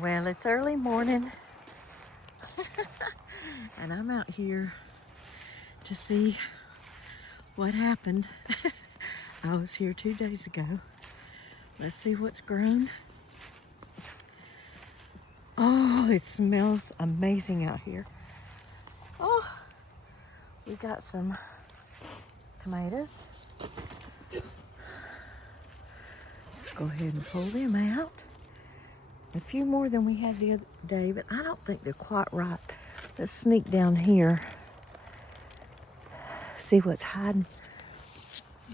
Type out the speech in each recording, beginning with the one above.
Well, it's early morning and I'm out here to see what happened. I was here 2 days ago. Let's see what's grown. Oh, it smells amazing out here. Oh, we got some tomatoes. Let's go ahead and pull them out. A few more than we had the other day, but I don't think they're quite ripe. Let's sneak down here. See what's hiding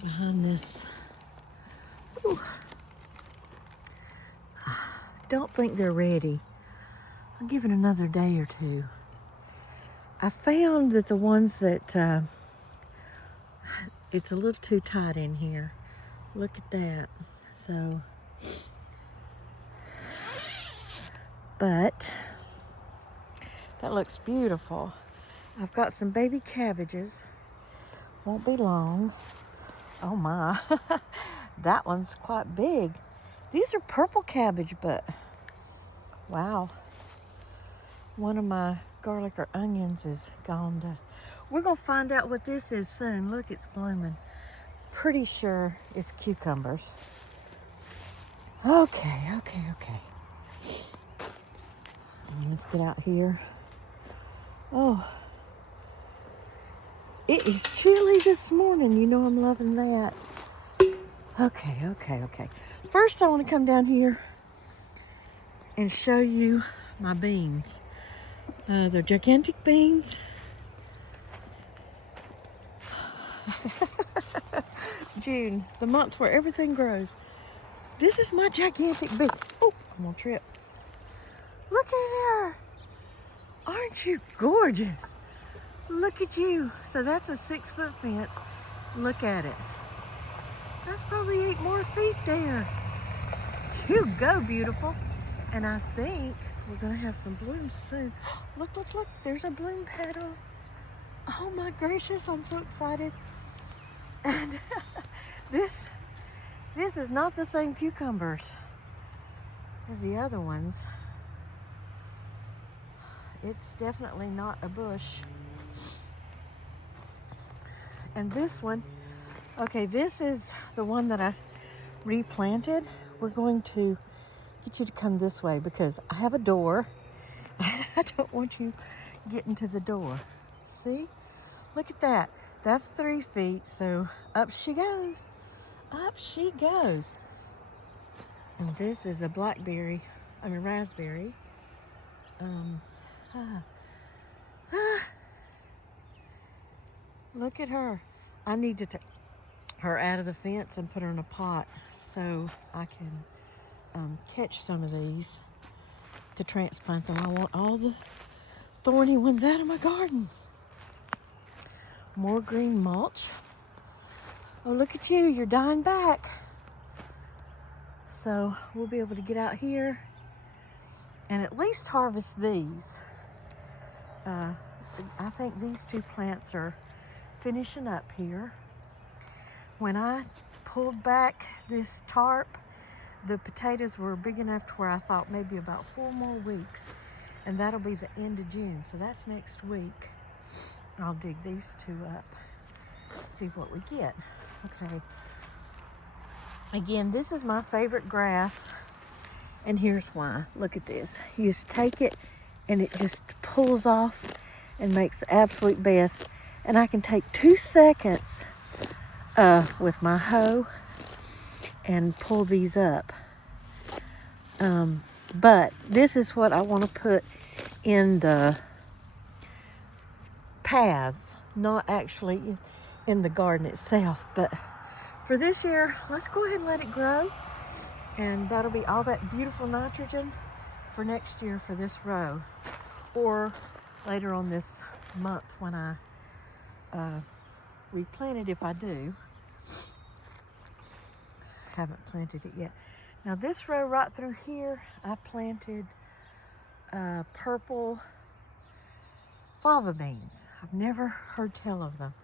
behind this. Ooh. Don't think they're ready. I'll give it another day or two. I found that the ones that it's a little too tight in here. Look at that. So, but that looks beautiful. I've got some baby cabbages. Won't be long. Oh my, that one's quite big. These are purple cabbage, but wow. One of my garlic or onions is gone to. We're gonna find out what this is soon. Look, it's blooming. Pretty sure it's cucumbers. Okay. Let's get out here. Oh, it is chilly this morning. You know I'm loving that. Okay. First, I want to come down here and show you my beans. They're gigantic beans. June, the month where everything grows. This is my gigantic bean. Oh, I'm gonna trip. Look at her. Aren't you gorgeous? Look at you. So that's a 6-foot fence. Look at it. That's probably 8 more feet there. You go, beautiful. And I think we're gonna have some blooms soon. Look. There's a bloom petal. Oh my gracious, I'm so excited. And this is not the same cucumbers as the other ones. It's definitely not a bush. And this one, okay, this is the one that I replanted. We're going to get you to come this way because I have a door and I don't want you getting to the door. See? Look at that. That's 3 feet, so up she goes. Up she goes. And this is a raspberry. Look at her. I need to take her out of the fence and put her in a pot so I can catch some of these to transplant them. I want all the thorny ones out of my garden. More green mulch. Oh, look at you. You're dying back. So we'll be able to get out here and at least harvest these. I think these 2 plants are finishing up here. When I pulled back this tarp, the potatoes were big enough to where I thought maybe about 4 more weeks, and that'll be the end of June. So that's next week. I'll dig these 2 up, see what we get. Okay. Again, this is my favorite grass, and here's why. Look at this. You just take it, and it just pulls off and makes the absolute best. And I can take 2 seconds with my hoe and pull these up. But this is what I want to put in the paths, not actually in the garden itself. But for this year, let's go ahead and let it grow. And that'll be all that beautiful nitrogen for next year for this row. Or later on this month when I replant it, if I do. Haven't planted it yet. Now this row right through here, I planted purple fava beans. I've never heard tell of them.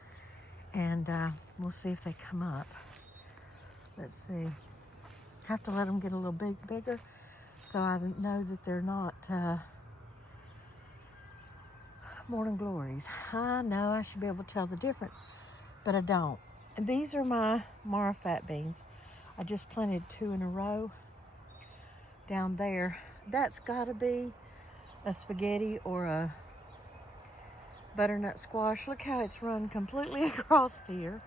And we'll see if they come up. Let's see. Have to let them get a little bigger. So I know that they're not morning glories. I know I should be able to tell the difference, but I don't. And these are my Mara fat beans. I just planted 2 in a row down there. That's gotta be a spaghetti or a butternut squash. Look how it's run completely across here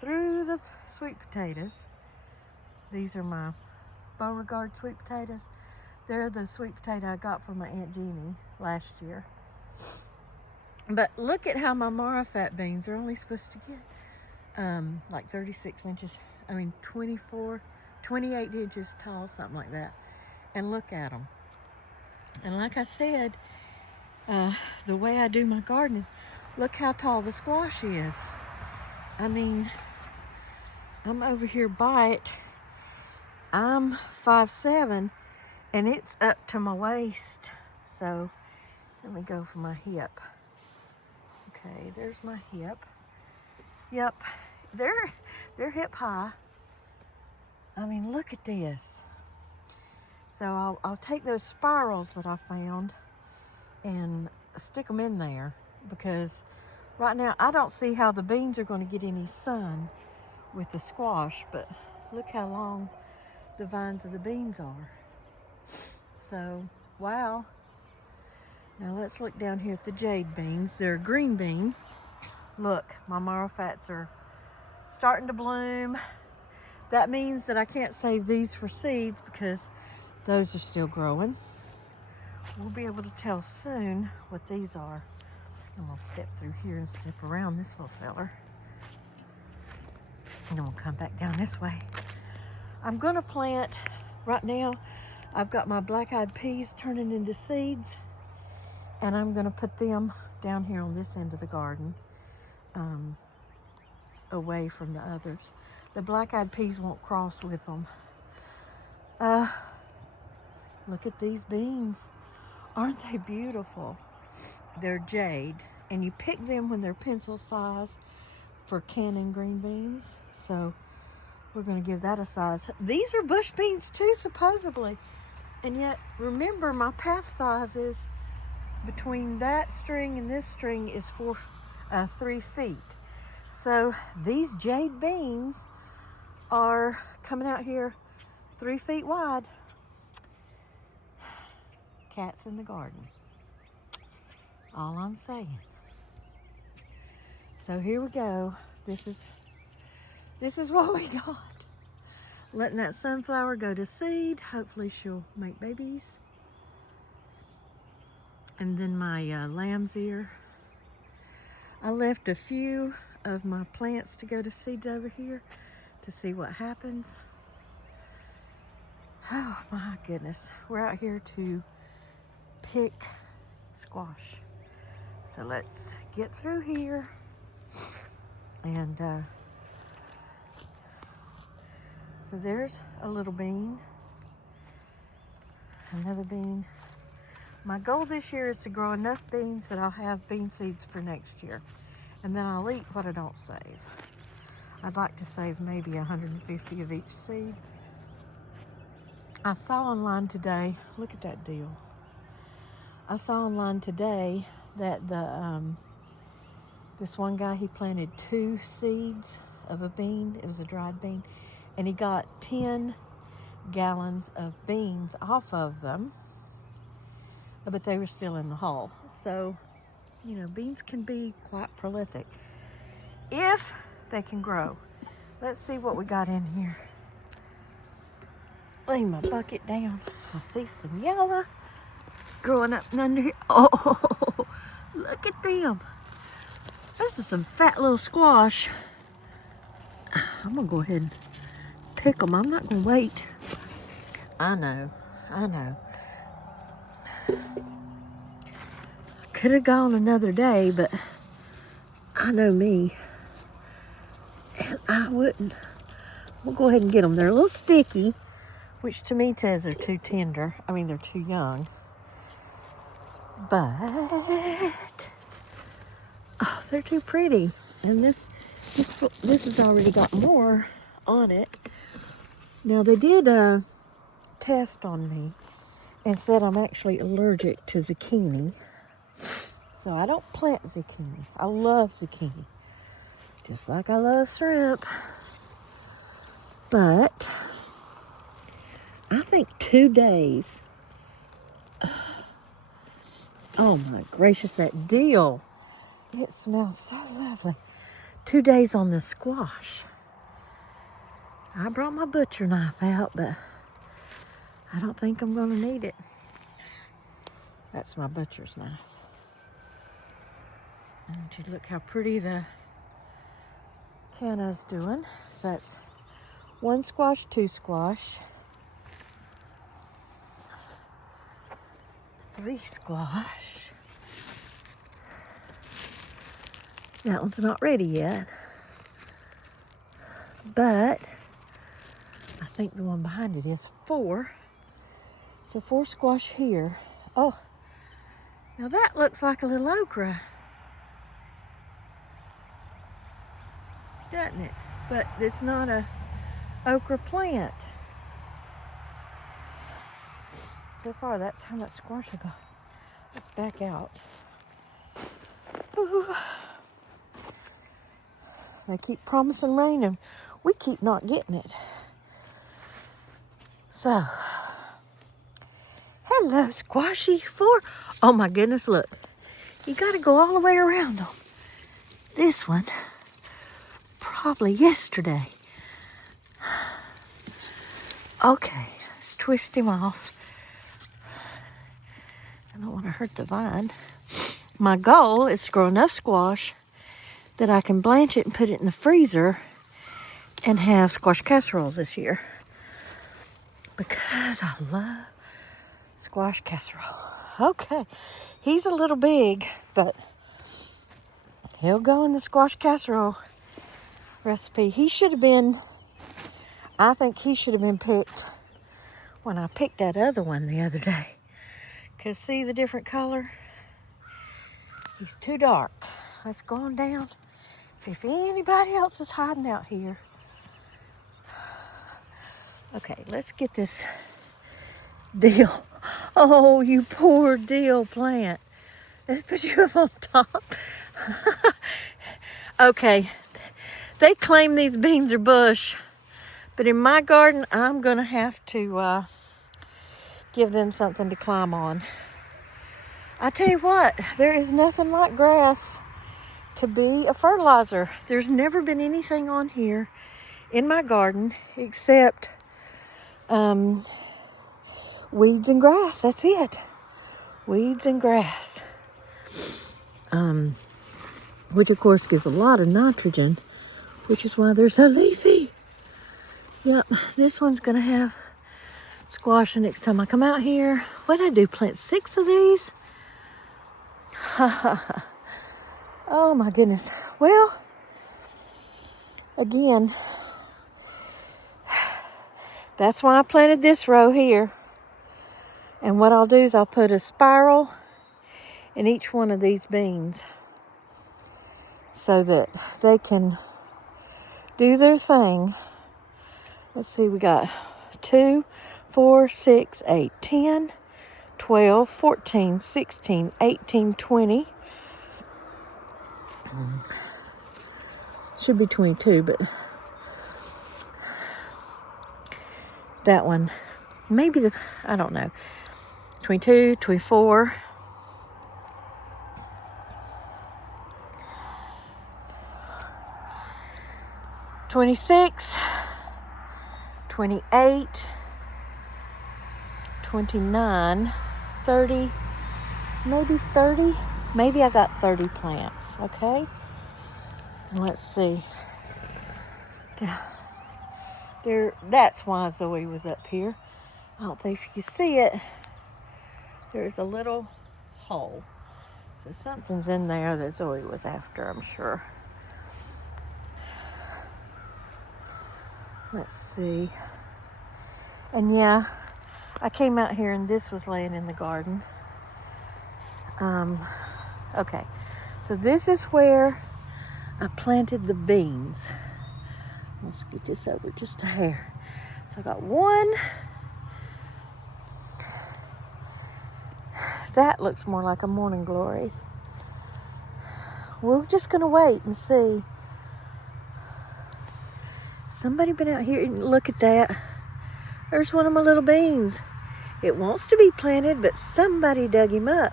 through the sweet potatoes. These are my Beauregard sweet potatoes. They're the sweet potato I got from my Aunt Jeannie last year. But look at how my Mara fat beans are only supposed to get like 36 inches. 28 inches tall, something like that. And look at them. And like I said, the way I do my gardening, look how tall the squash is. I mean, I'm over here by it. I'm 5'7", and it's up to my waist. So let me go for my hip. Okay, there's my hip. Yep, they're hip high. I mean, look at this. So I'll take those spirals that I found and stick them in there, because right now I don't see how the beans are going to get any sun with the squash, but look how long the vines of the beans are. So, wow. Now let's look down here at the jade beans. They're a green bean. Look, my Mara fats are starting to bloom. That means that I can't save these for seeds because those are still growing. We'll be able to tell soon what these are. I'm gonna step through here and step around this little feller. And then we'll come back down this way. I'm gonna plant, right now, I've got my black-eyed peas turning into seeds, and I'm gonna put them down here on this end of the garden, away from the others. The black-eyed peas won't cross with them. Look at these beans. Aren't they beautiful? They're jade, and you pick them when they're pencil size for canning green beans. So we're gonna give that a size. These are bush beans too, supposedly. And yet, remember, my path size is between that string and this string is 3 feet. So these jade beans are coming out here 3 feet wide. Cats in the garden. All I'm saying. So here we go. This is what we got. Letting that sunflower go to seed. Hopefully she'll make babies. And then my lamb's ear. I left a few of my plants to go to seeds over here to see what happens. Oh my goodness. We're out here to pick squash. So let's get through here. And so there's a little bean, another bean. My goal this year is to grow enough beans that I'll have bean seeds for next year. And then I'll eat what I don't save. I'd like to save maybe 150 of each seed. I saw online today, look at that deal. I saw online today that this one guy, he planted 2 seeds of a bean. It was a dried bean. And he got 10 gallons of beans off of them. But they were still in the hull. So, you know, beans can be quite prolific if they can grow. Let's see what we got in here. Lay my bucket down. I see some yellow growing up under here. Oh, look at them. Those are some fat little squash. I'm gonna go ahead and pick them. I'm not gonna wait. I know. Could have gone another day, but I know me. And I wouldn't. We'll go ahead and get them. They're a little sticky, which to me says they're too tender. I mean, they're too young. But oh, they're too pretty. And this has already got more on it. Now they did a test on me and said I'm actually allergic to zucchini. So I don't plant zucchini. I love zucchini, just like I love shrimp. But I think 2 days. Oh my gracious, that dill. It smells so lovely. 2 days on the squash. I brought my butcher knife out, but I don't think I'm going to need it. That's my butcher's knife. And you look how pretty the canna's doing. So that's 1 squash, 2 squash, 3 squash. That one's not ready yet. But I think the one behind it is 4. So 4 squash here. Oh, now that looks like a little okra, doesn't it? But it's not a okra plant. So far, that's how much squash I got. Let's back out. Ooh. They keep promising rain and we keep not getting it. So, hello, squashy 4. Oh my goodness, look. You gotta go all the way around them. This one, probably yesterday. Okay, let's twist him off. I don't want to hurt the vine. My goal is to grow enough squash that I can blanch it and put it in the freezer and have squash casseroles this year. Because I love squash casserole. Okay, he's a little big, but he'll go in the squash casserole recipe. He should have been, I think he should have been picked when I picked that other one the other day. Because see the different color? He's too dark. Let's go on down. See if anybody else is hiding out here. Okay, let's get this dill. Oh, you poor dill plant. Let's put you up on top. Okay, they claim these beans are bush, but in my garden, I'm gonna have to give them something to climb on. I tell you what, there is nothing like grass to be a fertilizer. There's never been anything on here in my garden except weeds and grass. That's it. Weeds and grass. Which of course gives a lot of nitrogen, which is why they're so leafy. Yep, this one's gonna have squash the next time I come out here. What'd I do, plant 6 of these? Oh my goodness. Well, again, that's why I planted this row here. And what I'll do is I'll put a spiral in each one of these beans so that they can do their thing. Let's see, we got 2, 4, 6, 8, 10, 12, 14, 16, 18, 20. Should be 22, but that one, maybe I don't know. 22, 24. 26, 28, 29, 30, maybe 30. Maybe I got 30 plants, okay? Let's see. There, that's why Zoe was up here. I don't think if you can see it. There's a little hole. So something's in there that Zoe was after, I'm sure. Let's see. And yeah, I came out here and this was laying in the garden. Okay, so this is where I planted the beans. Let's get this over just a hair. So I got 1, that looks more like a morning glory. We're just gonna wait and see. Somebody been out here and look at that. There's one of my little beans. It wants to be planted, but somebody dug him up.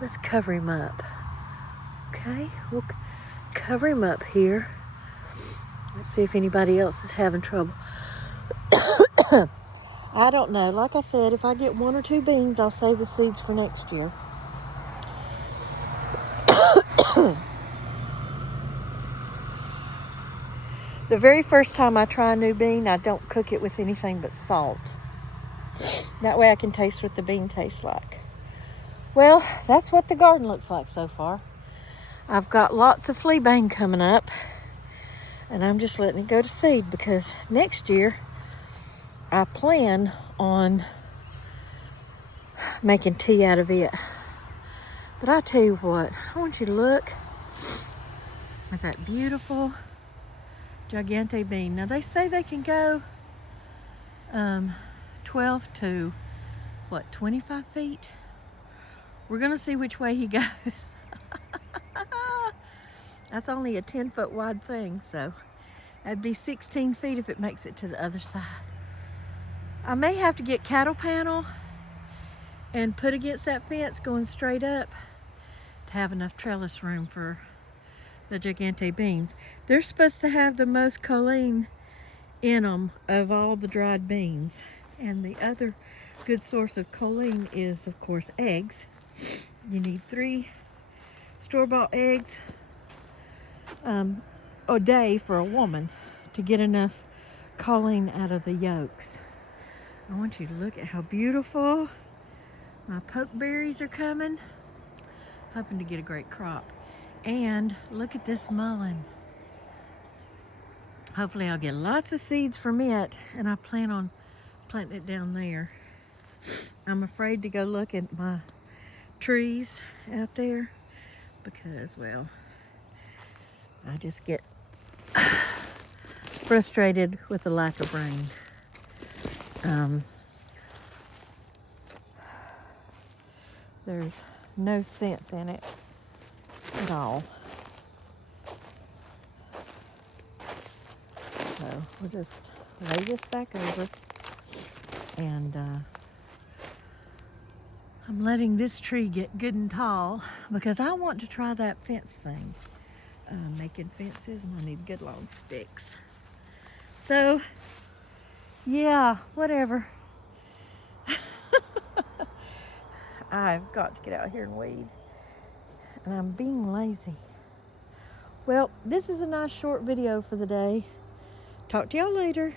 Let's cover him up. Okay, we'll cover him up here. Let's see if anybody else is having trouble. I don't know. Like I said, if I get 1 or 2 beans, I'll save the seeds for next year. The very first time I try a new bean, I don't cook it with anything but salt. That way I can taste what the bean tastes like. Well, that's what the garden looks like so far. I've got lots of fleabane coming up, and I'm just letting it go to seed because next year I plan on making tea out of it. But I tell you what, I want you to look at that beautiful gigante bean. Now they say they can go 12 to 25 feet. We're gonna see which way he goes. That's only a 10-foot wide thing, so that'd be 16 feet if it makes it to the other side. I may have to get cattle panel and put against that fence going straight up to have enough trellis room for the gigante beans. They're supposed to have the most choline in them of all the dried beans. And the other good source of choline is, of course, eggs. You need 3 store-bought eggs a day for a woman to get enough choline out of the yolks. I want you to look at how beautiful my pokeberries are coming. Hoping to get a great crop. And look at this mullein. Hopefully I'll get lots of seeds from it, and I plan on planting it down there. I'm afraid to go look at my trees out there because, well, I just get frustrated with the lack of rain. There's no sense in it at all. So we'll just lay this back over, and I'm letting this tree get good and tall because I want to try that fence thing. Making fences, and I need good long sticks. So, yeah, whatever. I've got to get out here and weed, and I'm being lazy. Well, this is a nice short video for the day. Talk to y'all later.